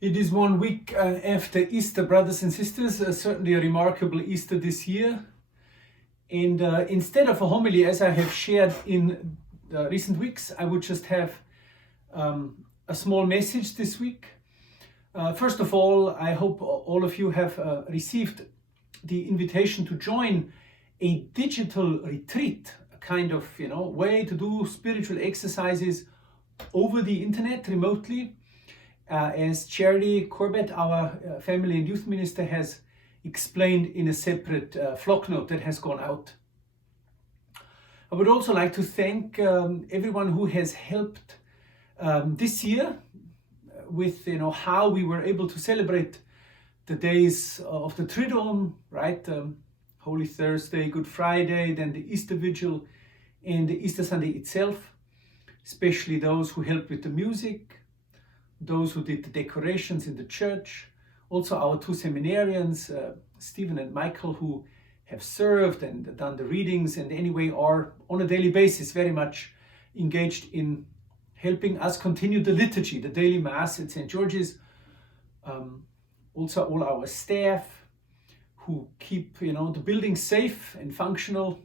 It is 1 week after Easter, brothers and sisters, certainly a remarkable Easter this year. And instead of a homily, as I have shared in recent weeks, I would just have a small message this week. First of all, I hope all of you have received the invitation to join a digital retreat, a kind of way to do spiritual exercises over the internet remotely. As Charity Corbett, our family and youth minister, has explained in a separate flock note that has gone out. I would also like to thank everyone who has helped this year with how we were able to celebrate the days of the Triduum, right? Holy Thursday, Good Friday, then the Easter Vigil and the Easter Sunday itself, especially those who helped with the music, those who did the decorations in the church, also our two seminarians, Stephen and Michael, who have served and done the readings and anyway are on a daily basis very much engaged in helping us continue the liturgy, the daily Mass at St. George's. Also all our staff who keep the building safe and functional.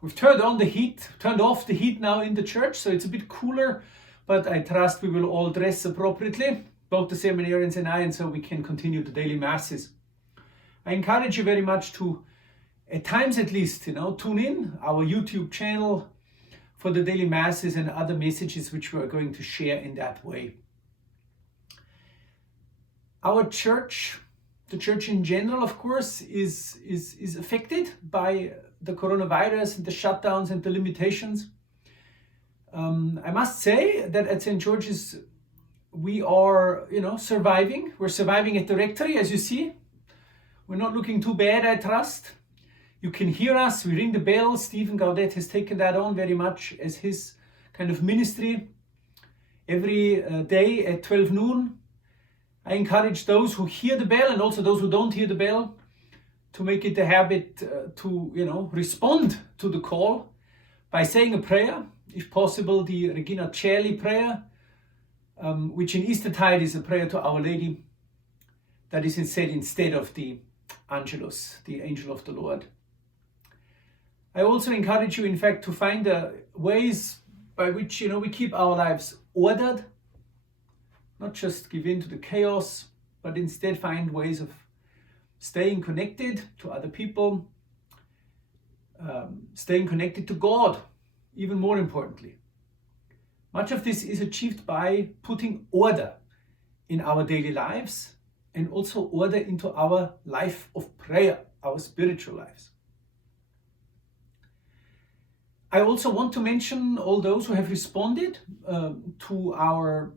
We've turned off the heat now in the church, so it's a bit cooler, but I trust we will all dress appropriately, both the seminarians and I, and so we can continue the daily Masses. I encourage you very much to, at times at least, tune in our YouTube channel for the daily Masses and other messages which we are going to share in that way. Our church, the church in general, of course, is affected by the coronavirus and the shutdowns and the limitations. I must say that at St. George's we are, surviving. We're surviving at the rectory, as you see. We're not looking too bad, I trust. You can hear us. We ring the bell. Stephen Gaudet has taken that on very much as his kind of ministry. Every day at 12 noon, I encourage those who hear the bell and also those who don't hear the bell to make it a habit to, respond to the call by saying a prayer. If possible, the Regina Caeli prayer, which in Eastertide is a prayer to Our Lady, that is said instead of the Angelus, the Angel of the Lord. I also encourage you, in fact, to find ways by which we keep our lives ordered, not just give in to the chaos, but instead find ways of staying connected to other people, staying connected to God. Even more importantly, much of this is achieved by putting order in our daily lives and also order into our life of prayer, our spiritual lives. I also want to mention all those who have responded to our,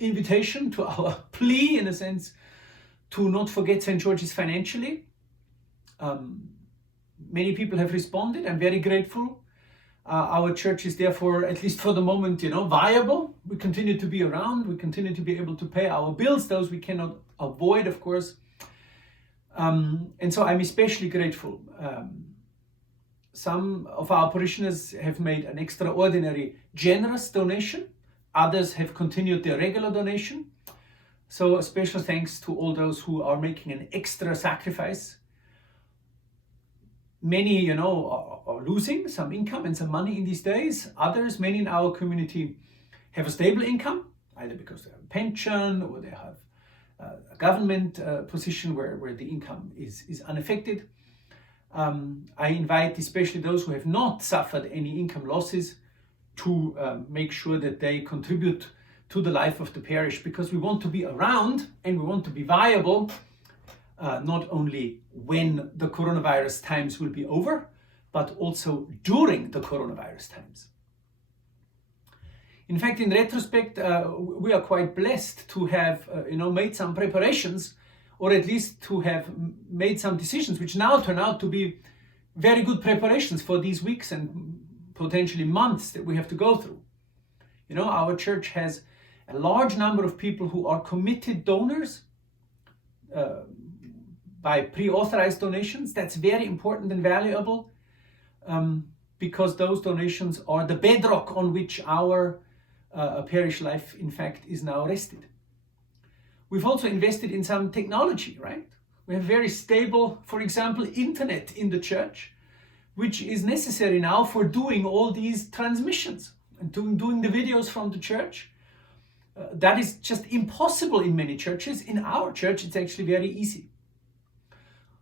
invitation, to our plea, in a sense, to not forget St. George's financially. Many people have responded. I'm very grateful. Our church is therefore, at least for the moment, viable. We continue to be around. We continue to be able to pay our bills, those we cannot avoid, of course. And so I'm especially grateful. Some of our parishioners have made an extraordinary generous donation. Others have continued their regular donation. So a special thanks to all those who are making an extra sacrifice. Many, are losing some income and some money in these days. Others, many in our community, have a stable income, either because they have a pension or they have a government position where the income is unaffected. I invite especially those who have not suffered any income losses to make sure that they contribute to the life of the parish, because we want to be around and we want to be viable, not only when the coronavirus times will be over, but also during the coronavirus times. In fact, in retrospect, we are quite blessed to have made some preparations, or at least to have made some decisions which now turn out to be very good preparations for these weeks and potentially months that we have to go through. Our church has a large number of people who are committed donors by pre-authorized donations. That's very important and valuable because those donations are the bedrock on which our parish life, in fact, is now rested. We've also invested in some technology, right? We have very stable, for example, internet in the church, which is necessary now for doing all these transmissions and doing the videos from the church. That is just impossible in many churches. In our church, it's actually very easy.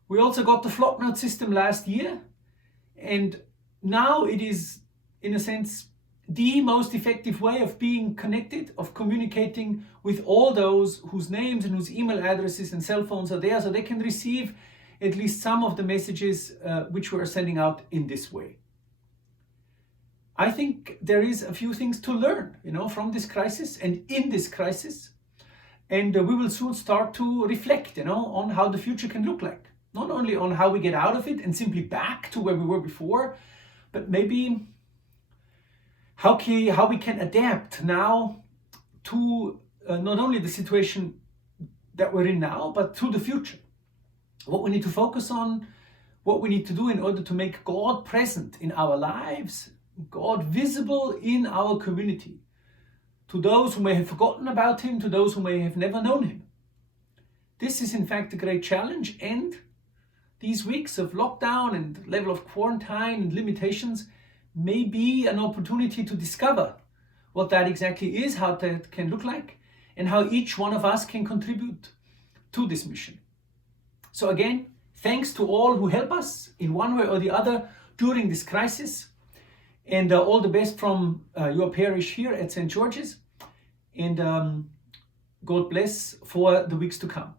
We also got the flock note system last year, and now it is, in a sense, the most effective way of being connected, of communicating with all those whose names and whose email addresses and cell phones are there, so they can receive at least some of the messages which we are sending out in this way. I think there is a few things to learn, from this crisis and in this crisis. And we will soon start to reflect, on how the future can look like. Not only on how we get out of it and simply back to where we were before, but maybe how we can adapt now to not only the situation that we're in now, but to the future. What we need to focus on, what we need to do in order to make God present in our lives, God visible in our community, to those who may have forgotten about Him, to those who may have never known Him. This is in fact a great challenge, and these weeks of lockdown and level of quarantine and limitations may be an opportunity to discover what that exactly is, how that can look like, and how each one of us can contribute to this mission. So again, thanks to all who help us in one way or the other during this crisis, and all the best from your parish here at St. George's, and God bless for the weeks to come.